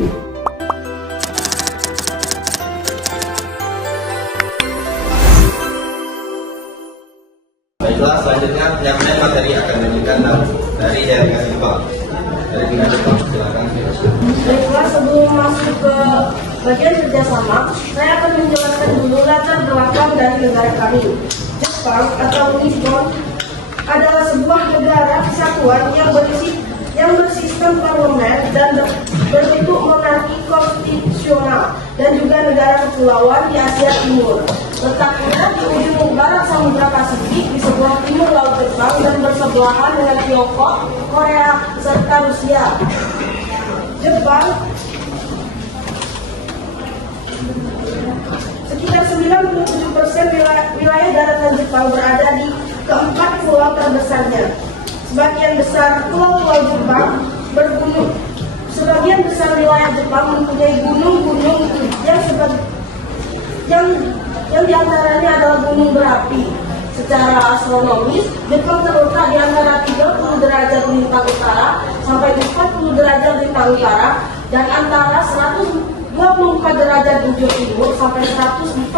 Baiklah, selanjutnya penyampaian materi akan dilanjutkan dari delegasi Jepang. Dari negara Jepang, silakan. Baiklah, sebelum masuk ke bagian kerjasama, saya akan menjelaskan dulu latar belakang dari negara kami. Jepang atau Nippon adalah sebuah negara kesatuan yang bersistem parlemen dan berbentuk monarki konstitusional dan juga negara kepulauan di Asia Timur. Letaknya di ujung barat Samudra Pasifik di sebelah timur Laut Jepang dan bersebelahan dengan Tiongkok, Korea, serta Rusia. Jepang sekitar 97% wilayah daratan Jepang berada di keempat pulau terbesarnya. Sebagian besar pulau-pulau Jepang bergunung. Sebagian besar wilayah Jepang mempunyai gunung-gunung yang diantaranya adalah gunung berapi. Secara astronomis, Jepang terletak di antara 30 derajat lintang utara sampai 40 derajat lintang utara dan antara 124 derajat bujur timur sampai 146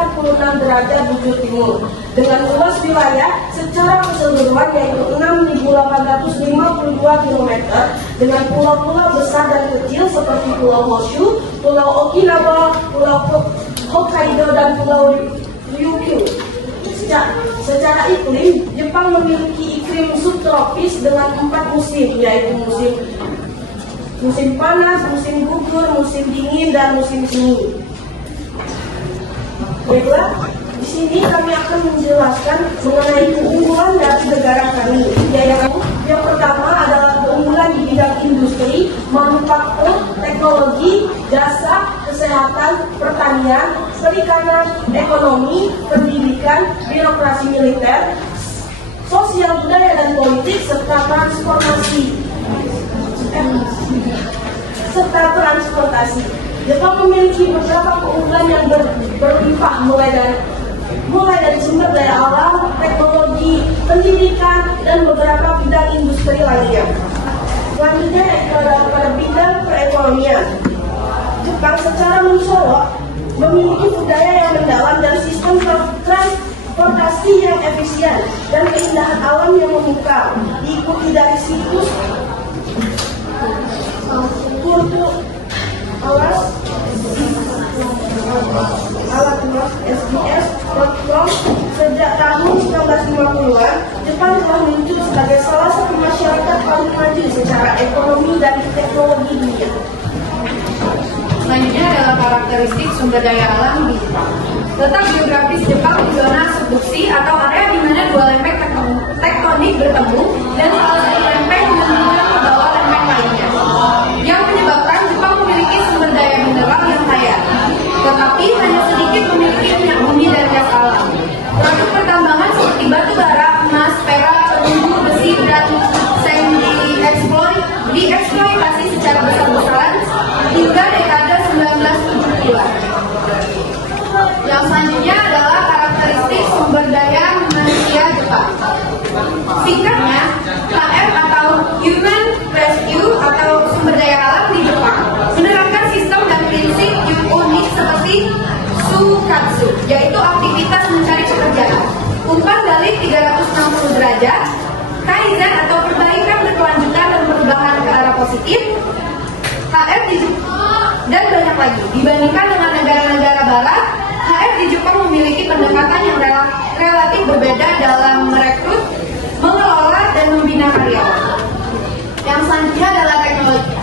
derajat bujur timur, dengan luas wilayah secara keseluruhan yaitu 6.852 km dengan pulau-pulau besar dan kecil seperti Pulau Honshu, Pulau Okinawa, Pulau Hokkaido dan Pulau Ryukyu. Secara iklim, Jepang memiliki iklim subtropis dengan 4 musim, yaitu musim panas, musim gugur, musim dingin, dan musim semi. Baiklah, di sini kami akan menjelaskan mengenai keunggulan dari negara kami. Yang pertama adalah keunggulan di bidang industri, manufaktur, teknologi, jasa, kesehatan, pertanian, perikanan, ekonomi, pendidikan, birokrasi militer, sosial budaya dan politik, serta transportasi. Jepang memiliki beberapa keunggulan yang berlimpah mulai dari sumber daya alam, teknologi, pendidikan, dan beberapa bidang industri lainnya. Selanjutnya pada bidang perekonomian. Jepang secara mencolok memiliki budaya yang mendalam dan sistem transportasi yang efisien dan keindahan alam yang memukau, diikuti dari situs sbs.com. Sejak tahun 1950-an, Jepang telah muncul sebagai salah satu masyarakat paling maju secara ekonomi dan teknologi dunia. Selanjutnya adalah karakteristik sumber daya alam di Jepang. Letak geografis Jepang di zona subduksi atau area di mana dua lempeng tektonik bertemu dan salah satu lempeng menjulang ke bawah lempeng lainnya, yang menyebabkan Jepang memiliki sumber daya mineral yang kaya, tetapi hanya sedikit memiliki minyak bumi dan gas alam. Produk pertambangan seperti batu bara, emas, perak, perunggu, besi, dan seng dieksploitasi secara besar-besaran hingga dekade 1970-an. Yang selanjutnya adalah karakteristik sumber daya manusia Jepang. Singkatnya, HM atau Human Rescue atau sumber daya alam di Jepang menerapkan sistem dan prinsip yang unik seperti Sukatsu, yaitu aktivitas mencari pekerjaan, umpan balik 360 derajat, Kaizen atau perbaikan berkelanjutan dan perubahan ke arah positif, HF di Jepang, dan banyak lagi. Dibandingkan dengan negara-negara barat, HF di Jepang memiliki pendekatan yang relatif berbeda dalam merekrut, mengelola, dan membina karyawan. Yang selanjutnya adalah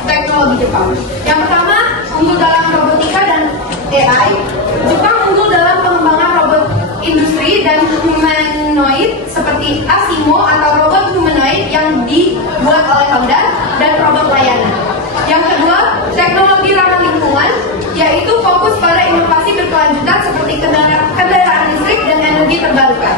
teknologi Jepang. Yang pertama, unggul dalam robotika dan AI. Jepang unggul dalam pengembangan robot industri dan humanoid seperti Asimo atau robot humanoid yang dibuat oleh Honda dan robot layanan. Yang kedua, teknologi ramah lingkungan, yaitu fokus pada inovasi berkelanjutan seperti kendaraan listrik dan energi terbarukan.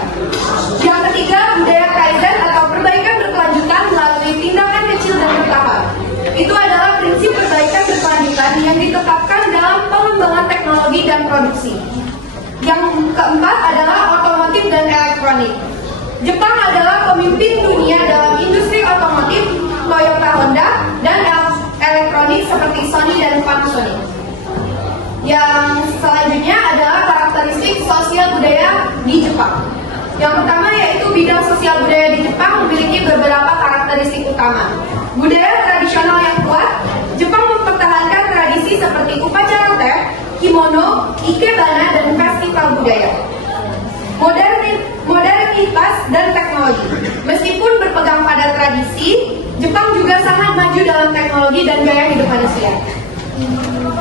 Yang ketiga, budaya Kaizen atau perbaikan berkelanjutan melalui tindakan kecil dan bertahap. Itu adalah prinsip perbaikan berkelanjutan yang ditetapkan dalam pengembangan teknologi dan produksi. Yang keempat adalah otomotif dan elektronik. Jepang adalah pemimpin dunia dalam industri otomotif, Toyota Honda, dan elektronik seperti Sony dan Panasonic. Panasonic. Yang selanjutnya adalah karakteristik sosial budaya di Jepang. Yang pertama yaitu bidang sosial budaya di Jepang memiliki beberapa karakteristik utama. Budaya tradisional yang kuat, Jepang mempertahankan tradisi seperti upacara teh, kimono, ikebana, dan festival budaya. Modernitas dan teknologi. Meskipun berpegang pada tradisi, Jepang juga sangat maju dalam teknologi dan gaya hidup manusia.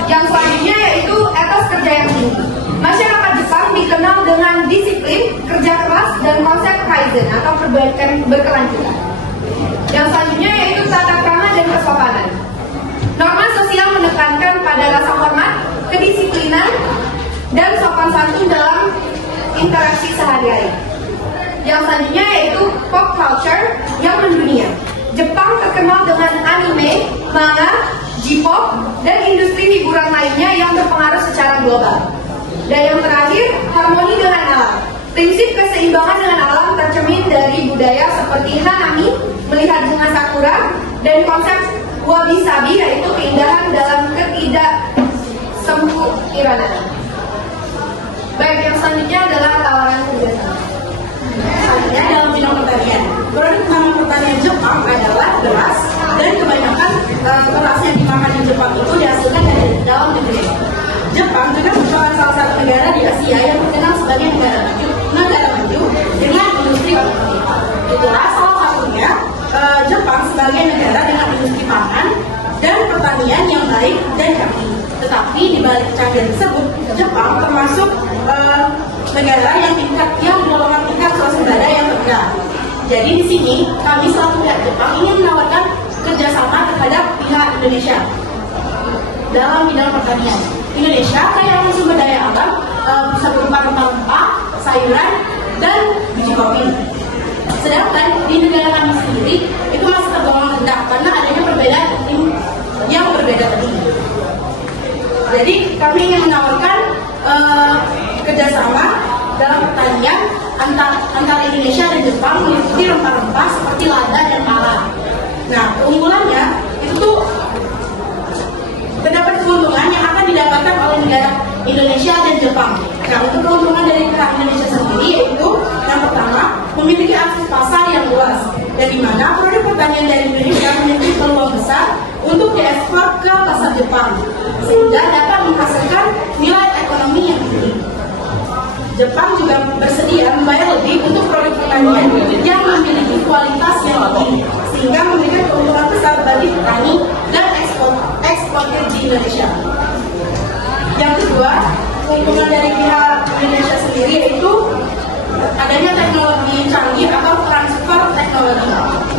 Yang selanjutnya yaitu etos kerja yang tinggi. Masyarakat Jepang dikenal dengan disiplin, kerja keras, dan konsep kaizen atau perbaikan berkelanjutan. Yang selanjutnya yaitu tata krama dan kesopanan. Norma sosial menekankan pada rasa hormat, kedisiplinan, dan sopan santun dalam interaksi sehari-hari. Yang selanjutnya yaitu pop culture yang mendunia. Jepang terkenal dengan anime, manga, J-pop, dan industri hiburan lainnya yang berpengaruh secara global. Dan yang terakhir, harmoni dengan alam. Prinsip keseimbangan dengan alam tercermin dari budaya seperti hanami, melihat bunga sakura, dan konsep wabi-sabi yaitu keindahan dalam ketidaksempurnaan. Baik, yang selanjutnya adalah tawaran kerjasama. Selanjutnya dalam bidang pertanian, produk utama pertanian Jepang adalah beras, dan kebanyakan beras yang dimakan di Jepang itu dihasilkan dari dalam negeri. Jepang juga merupakan salah satu negara di Asia yang terkenal sebagai negara maju dengan industri otomotif. Itulah salah satunya Jepang sebagai negara dengan industri pangan dan pertanian yang baik dan canggih. Tetapi di balik kecanggihan tersebut, Jepang termasuk negara yang golongan tingkat swasembada yang rendah. Jadi di sini kami selaku pihak Jepang ingin menawarkan kerjasama terhadap pihak Indonesia dalam bidang pertanian. Indonesia kaya akan sumber daya alam, bisa berupa rempah-rempah, sayuran, dan biji kopi. Sedangkan di negara kami sendiri itu masih tergolong rendah karena adanya perbedaan iklim yang berbeda tadi. Jadi kami ingin menawarkan kerjasama dalam pertanian antara Indonesia dan Jepang meliputi rempah-rempah seperti lada dan pala. Nah, keunggulannya itu tuh terdapat keuntungan yang akan didapatkan oleh negara Indonesia dan Jepang. Nah, untuk keuntungan dari pihak Indonesia sendiri yaitu yang pertama memiliki akses pasar yang luas, dan di mana produk pertanian dari Indonesia memiliki peluang besar untuk diekspor ke pasar Jepang, sehingga dapat menghasilkan nilai ekonomi yang tinggi. Jepang juga bersedia membayar lebih untuk produk pertanian yang memiliki kualitas yang tinggi, sehingga memberikan keuntungan besar bagi petani dan eksportir di Indonesia. Yang kedua, keuntungan dari pihak Indonesia sendiri yaitu adanya teknologi canggih atau transfer teknologi.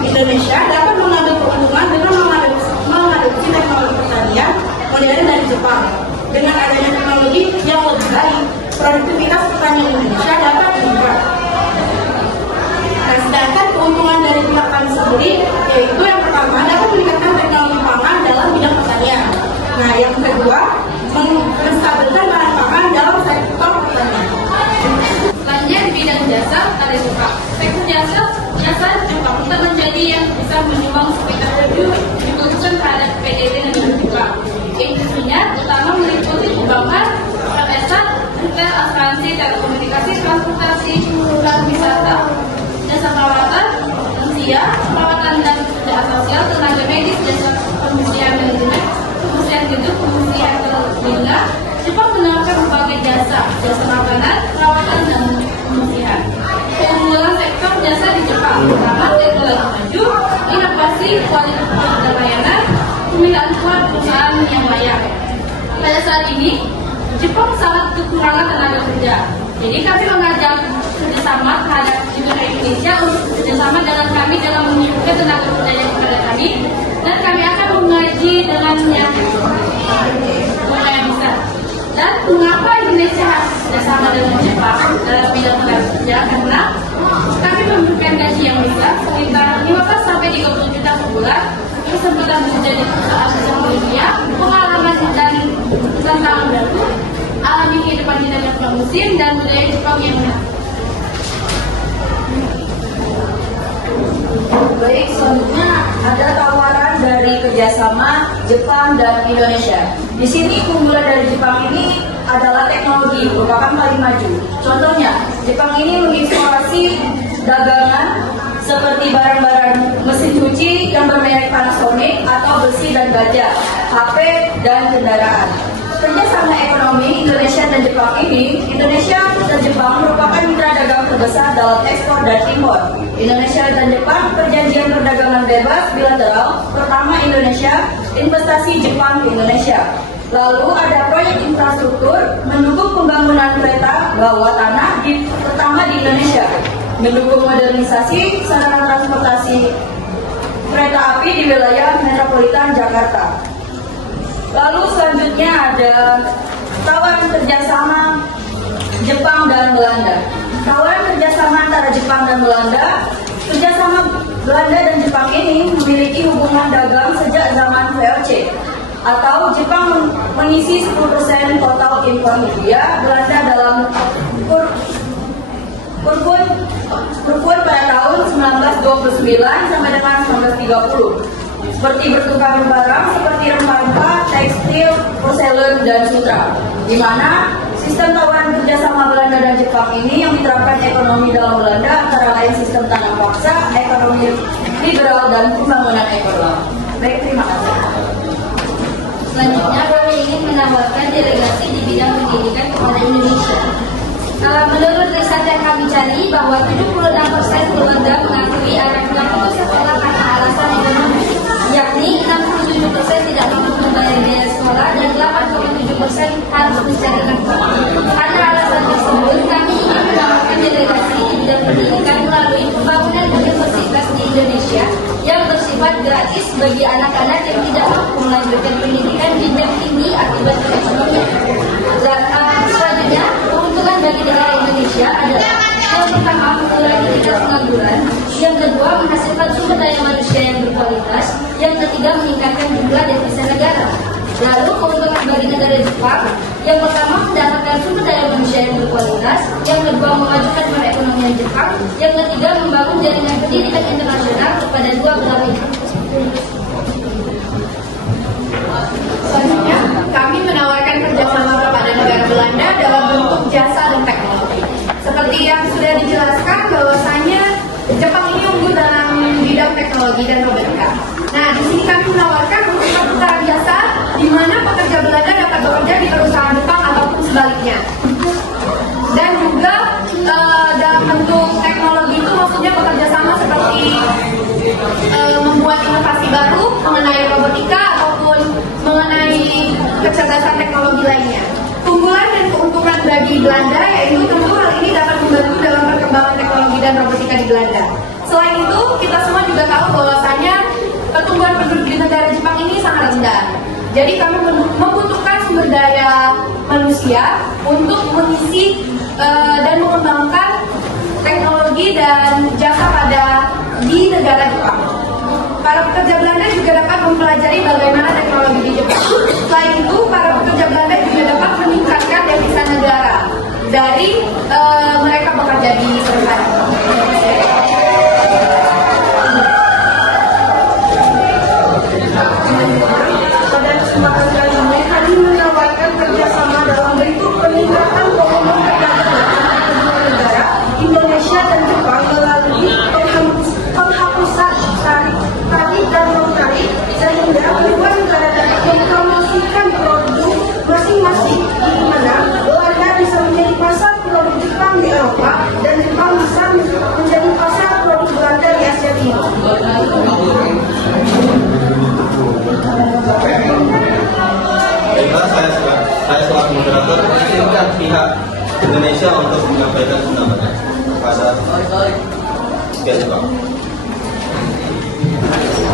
Indonesia dapat mengambil keuntungan dengan mengadopsi teknologi pertanian modern dari Jepang. Dengan adanya teknologi yang lebih baik, produktivitas pertanian Indonesia dapat meningkat. Nah, sedangkan keuntungan dari pihak kami sendiri yaitu yang pertama dapat meningkatkan teknologi pangan dalam bidang pertanian. Nah, yang kedua menstabilkan bahan pangan dalam sektor pertanian. Selanjutnya di bidang jasa ada Jepang. Sektor jasa Jepang tetap menjadi yang bisa menyumbang sekitar 70% terhadap PDB negara Jepang. Industrinya utama meliputi perbankan, perbesan, retail, asuransi, telekomunikasi, transportasi, wisata, jasa perawatan, lansia, perawatan dan kerjaan sosial, tenaga medis, jasa pembersihan manajemen, pembersihan gedung, pembersihan telinga. Jepang menawarkan berbagai jasa makanan, perawatan, dan pembersihan. Keunggulan sektor jasa di Jepang pertama teknologi maju, inovasi, kualitas dan layanan, pemilihan kuat perusahaan yang layak. Pada saat ini, Jepang sangat kekurangan tenaga kerja. Jadi kami mengajak kerjasama terhadap juga Indonesia untuk kerjasama dengan kami dalam menyiapkan tenaga kerja yang kepada kami, dan kami akan mengaji dengan yang lumayan besar. Dan mengapa Indonesia harus kerjasama dengan Jepang dalam bidang tenaga kerja? Karena kami memberikan gaji yang besar sekitar 15 sampai 30 juta per bulan, kesempatan bekerja di perusahaan besar dunia, pengalaman dan tantangan baru, alami kehidupan di negara musim dan budaya Jepang yang menarik. Baik, selanjutnya ada tawaran dari dari kerjasama Jepang dan Indonesia. Di sini keunggulan dari Jepang ini adalah teknologi, merupakan paling maju. Contohnya, Jepang ini mengeksplorasi dagangan seperti barang-barang mesin cuci yang bermerek Panasonic atau besi dan baja, HP, dan kendaraan. Kerjasama ekonomi Indonesia dan Jepang ini, Indonesia dan Jepang merupakan mitra dagang terbesar dalam ekspor dan impor. Indonesia dan Jepang perjanjian perdagangan bebas bilateral pertama Indonesia, investasi Jepang di Indonesia. Lalu ada proyek infrastruktur mendukung pembangunan kereta bawah tanah pertama di Indonesia, mendukung modernisasi sarana transportasi kereta api di wilayah metropolitan Jakarta. Lalu selanjutnya ada tawaran kerjasama Jepang dan Belanda. Tawaran kerjasama antara Jepang dan Belanda. Kerjasama Belanda dan Jepang ini memiliki hubungan dagang sejak zaman VOC, atau Jepang mengisi 10% total impor media Belanda dalam Kurkun pada tahun 1929 sampai dengan 1930, seperti bertukar barang seperti rempah-rempah, tekstil, porselen, dan sutra, di mana sistem tawaran kerjasama Belanda dan Jepang ini yang diterapkan ekonomi dalam Belanda antara lain sistem tanam paksa, ekonomi liberal, dan pembangunan ekonomi. Baik, terima kasih. Selanjutnya kami ingin menawarkan delegasi di bidang pendidikan kepada Indonesia. Menurut riset yang kami cari bahwa 76% keluarga mengakui anaknya putus sekolah karena alasan ekonomi, yakni 67% tidak mampu membayar biaya sekolah dan 87% harus mencari nafkah. Karena alasan tersebut, kami ingin menawarkan delegasi di bidang pendidikan melalui pembangunan universitas di Indonesia yang bersifat gratis bagi anak-anak yang tidak mampu melanjutkan pendidikan jenjang tinggi akibat keekonomian. Selanjutnya, keuntungan bagi negara Indonesia adalah yang pertama mengurangi tingkat pengangguran, yang kedua menghasilkan sumber daya manusia yang berkualitas, yang ketiga meningkatkan jumlah devisa negara. Lalu keuntungan bagi negara Jepang, yang pertama mendapatkan sumber daya manusia yang berkualitas, yang kedua memajukan perekonomian Jepang, yang ketiga membangun jaringan pendidikan internasional kepada dua belah pihak. Selanjutnya, kami menawarkan kerjasama kepada negara Belanda dalam bentuk jasa dan teknologi. Seperti yang sudah dijelaskan bahwasanya Jepang ini unggul dalam bidang teknologi dan robotika. Nah, di sini kami menawarkan untuk pertukaran jasa di mana pekerja Belanda dapat bekerja di perusahaan Jepang ataupun sebaliknya. Dan juga dalam bentuk teknologi itu maksudnya bekerja sama seperti membuat inovasi baru mengenai robotika ataupun mengenai kecerdasan teknologi lainnya. Keunggulan dan keuntungan bagi Belanda yaitu tentu hal ini dapat membantu dalam perkembangan teknologi dan robotika di Belanda. Selain itu, kita semua juga tahu bahwasanya pertumbuhan penduduk di negara Jepang ini sangat rendah. Jadi kami membutuhkan sumber daya manusia untuk mengisi dan mengembangkan teknologi dan jasa pada di negara Jepang. Para pekerja Belanda juga dapat mempelajari bagaimana teknologi di Jepang. Selain itu, para pekerja Belanda juga dapat meningkatkan devisa negara dari mereka bekerja di perusahaan. Pada kesempatan kali ini, kami menawarkan kerjasama dalam bentuk peningkatan volume perdagangan kedua negara, Indonesia dan Jepang melalui penghapusan tarif dan non-tarif sehingga kedua negara dapat mempromosikan produk masing-masing, di mana Belanda bisa menjadi pasar produk Jepang di Eropa dan Jepang bisa menjadi pasar produk Belanda di Asia Timur. Baiklah, saya selaku moderator mengizinkan pihak Indonesia untuk menyampaikan pendapatnya kepada pihak Jepang.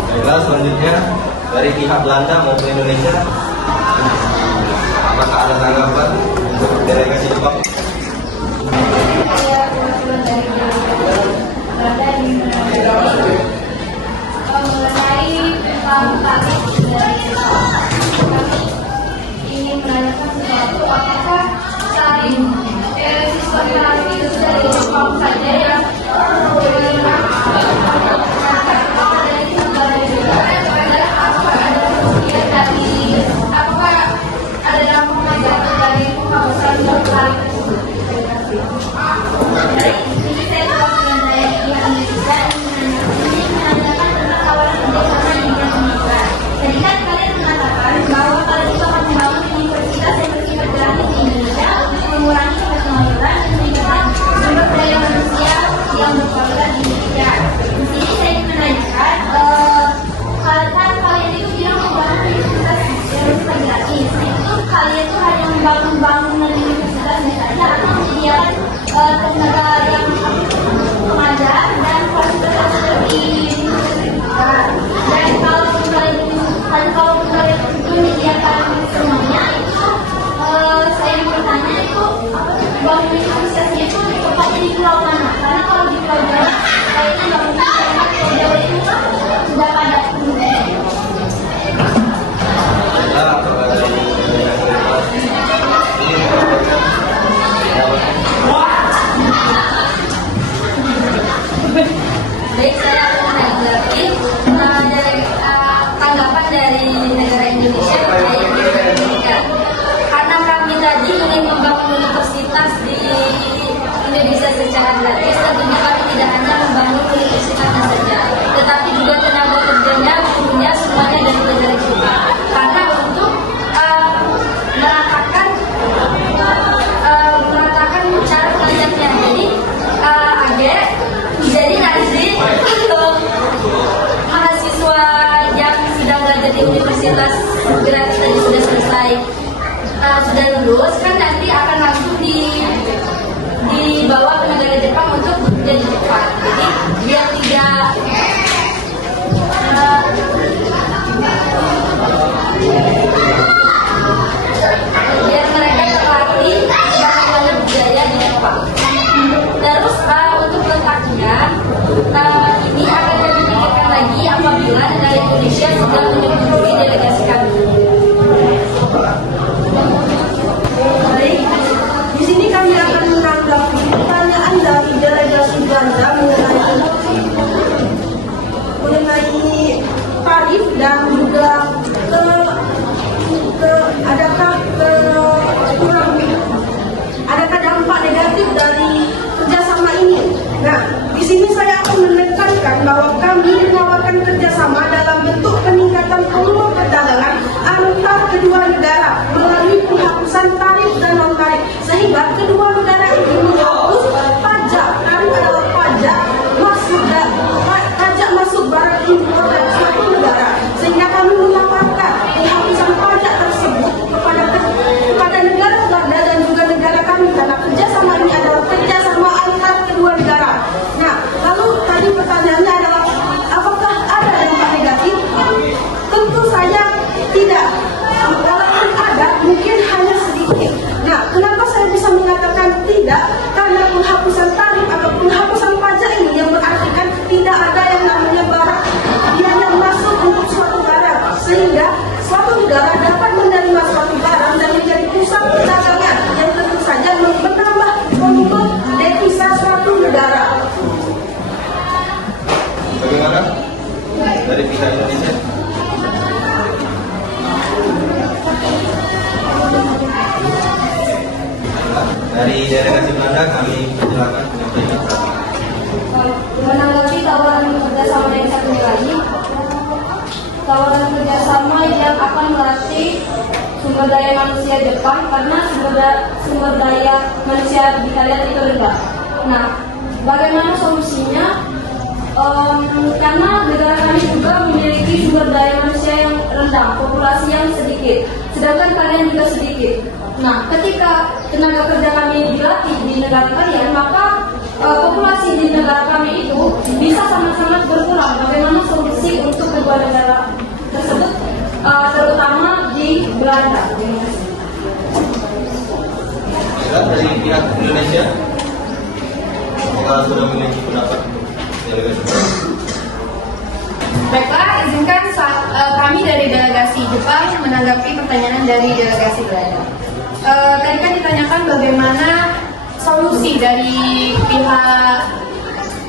Baiklah, selanjutnya dari pihak Belanda maupun Indonesia, apakah ada tanggapan untuk delegasi Jepang? Saya perwakilan dari Belanda mengenai tarif dari Jepang. Kami ingin menanyakan sesuatu, apakah tarif sistem tarif itu dari Jepang saja yang dari negara juga adalah apa bangunan universitasnya saja atau menyediakan tenaga yang mengajar dan fasilitas seperti dan kalau pegawai itu menyediakan semuanya itu saya bertanya itu bangunan universitasnya itu tepatnya di pulau mana? Karena kalau di pulau Jawa kayaknya nggak mungkin karena pulau Jawa itu kan sudah padat penduduknya. Baik, saya akan menanggapi dari tanggapan dari negara Indonesia terkait dengan pendidikan. Karena kami tadi ingin membangun universitas di Indonesia secara gratis, tentunya kami tidak hanya membangun universitasnya saja, tetapi juga tenaga kerjanya, gurunya semuanya dari negara Jepang. Karena untuk meratakan cara belajarnya. Jadi nanti mahasiswa yang sedang belajar di universitas gratis tadi sudah selesai, sudah lulus, kan nanti akan langsung dibawa ke negara Jepang untuk bekerja di Jepang. Jadi biar tidak biar mereka terlatih bagaimana budaya di Jepang. Terus untuk letaknya ini akan dipikirkan lagi apabila negara Indonesia sudah menyetujui delegasi kami. Baik, di sini kami akan menanggapi pertanyaan dari delegasi Belanda mengenai tarif dan juga adakah dampak negatif dari kerjasama ini. Nah, di sini saya akan menekankan bahwa kami menawarkan kerjasama dalam bentuk peningkatan peluang perdagangan antar kedua negara melalui penghapusan tarif dan non tarif, sehingga kedua negara ini menghapus pajak. Tarif adalah pajak masuk barang impor dari suatu negara, sehingga kami menawarkan penghapusan pajak tersebut kepada negara Belanda dan juga negara kami, karena kerjasama ini adalah kerjasama antar kedua negara. Nah, lalu tadi pertanyaannya adalah apakah ada dampak negatif? Tentu saja tidak. Walaupun ada, mungkin hanya sedikit. Nah, kenapa saya bisa mengatakan tidak? Karena penghapusan tarif atau penghapusan pajak ini yang berarti kan tidak ada yang namanya barang yang masuk untuk suatu barang, sehingga suatu negara dapat menerima suatu barang dan menjadi pusat perdagangan yang tentu saja menambah volume devisa suatu negara. Bagaimana dari pihak Indonesia? Dari delegasi Belanda kami persilakan menyampaikan. Menanggapi tawaran kerjasama yang satunya lagi, tawaran kerjasama yang akan melatih sumber daya manusia Jepang, karena sumber daya manusia di kalian itu rendah. Nah, bagaimana solusinya? Karena negara kami juga memiliki sumber daya manusia yang rendah, populasi yang sedikit, sedangkan kalian juga sedikit. Nah, ketika tenaga kerja kami dilatih di negara kalian, maka populasi di negara kami itu bisa sangat-sangat berkurang. Bagaimana solusi untuk kedua negara tersebut, terutama di Belanda? Dari pihak Indonesia, apakah sudah memiliki pendapat delegasi? Baiklah, izinkan kami dari delegasi Jepang menanggapi pertanyaan dari delegasi Belanda. Tadi kan ditanyakan bagaimana solusi dari pihak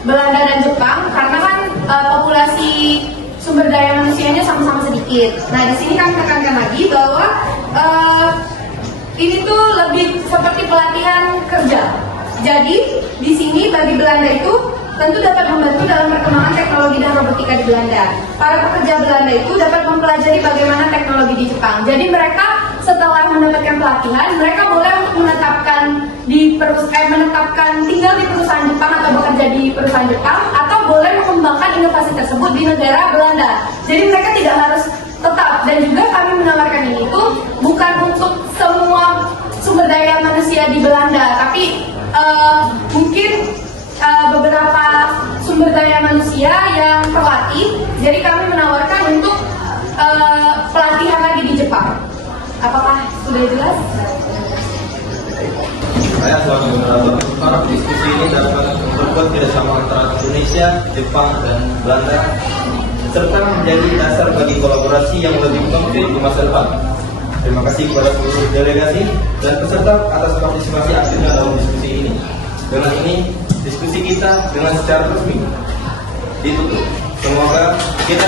Belanda dan Jepang, karena kan populasi sumber daya manusianya sama-sama sedikit. Nah, di sini kami tekankan lagi bahwa ini tuh lebih seperti pelatihan kerja. Jadi di sini bagi Belanda itu tentu dapat membantu dalam perkembangan teknologi dan robotika di Belanda. Para pekerja Belanda itu dapat mempelajari bagaimana teknologi di Jepang. Jadi mereka setelah mendapatkan pelatihan, mereka boleh untuk menetapkan tinggal di perusahaan Jepang atau bekerja di perusahaan Jepang, atau boleh mengembangkan inovasi tersebut di negara Belanda. Jadi mereka tidak harus tetap, dan juga kami menawarkan ini itu bukan untuk semua Sudah jelas? Saya selaku moderator berharap diskusi ini dapat memperkuat kerjasama antara Indonesia, Jepang, dan Belanda serta menjadi dasar bagi kolaborasi yang lebih konkret di masa depan. Terima kasih kepada seluruh delegasi dan peserta atas partisipasi aktifnya dalam diskusi ini. Dengan ini, diskusi kita dengan secara resmi ditutup. Semoga kita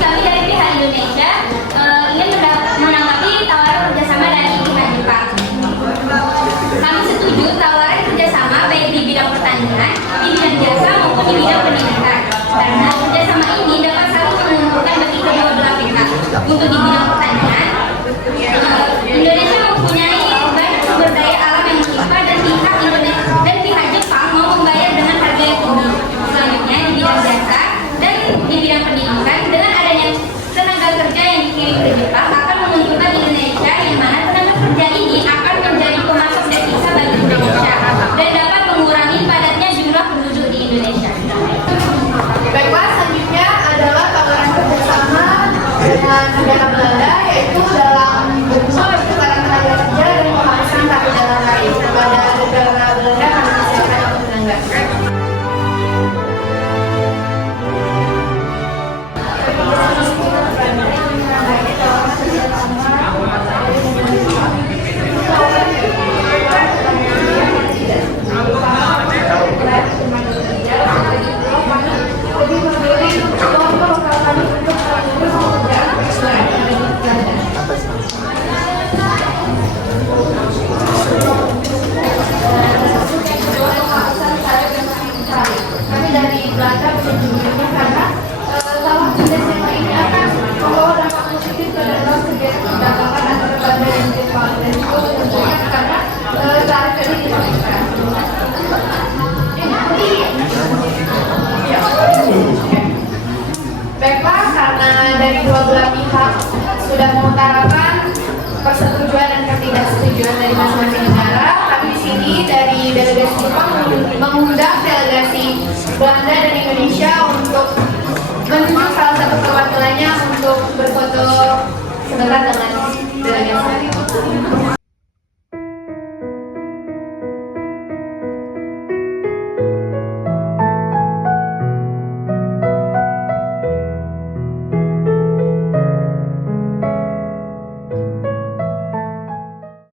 Kami dari pihak Indonesia ingin menanggapi tawaran kerjasama dari pihak Jepang. Kami setuju tawaran kerjasama baik di bidang pertanian, di bidang jasa maupun di bidang pendidikan. Karena kerjasama ini dapat saling menguntungkan bagi kedua belah pihak. Untuk di bidang pertanian, Indonesia mempunyai banyak sumber daya alam yang melimpah dan pihak Jepang mau membayar dengan harga yang tinggi. Selanjutnya di bidang jasa dan di bidang pendidikan, dengan adanya tenaga kerja yang dikirim ke Jepang akan menguntungkan Indonesia, yang mana tenaga kerja ini akan menjadi pemasok devisa bagi Indonesia dan dapat mengurangi padatnya jumlah penduduk di Indonesia. Baiklah, selanjutnya adalah tawaran kerjasama dengan negara Belanda, yaitu dalam bentuk pertukaran tenaga kerja dan pemangkasan satu dalam lain. Kepada negara Belanda kami persilakan untuk menanggapi. Kami dari Belanda berkunjungnya karena tawaran kerjasama ini akan membawa dampak positif terhadap kegiatan perdagangan antara Belanda dan Jepang, dan juga tentunya karena tarif ini dinaikkan. Baiklah, karena dari dua belah pihak sudah mengutarakan persetujuan dan ketidaksetujuan dari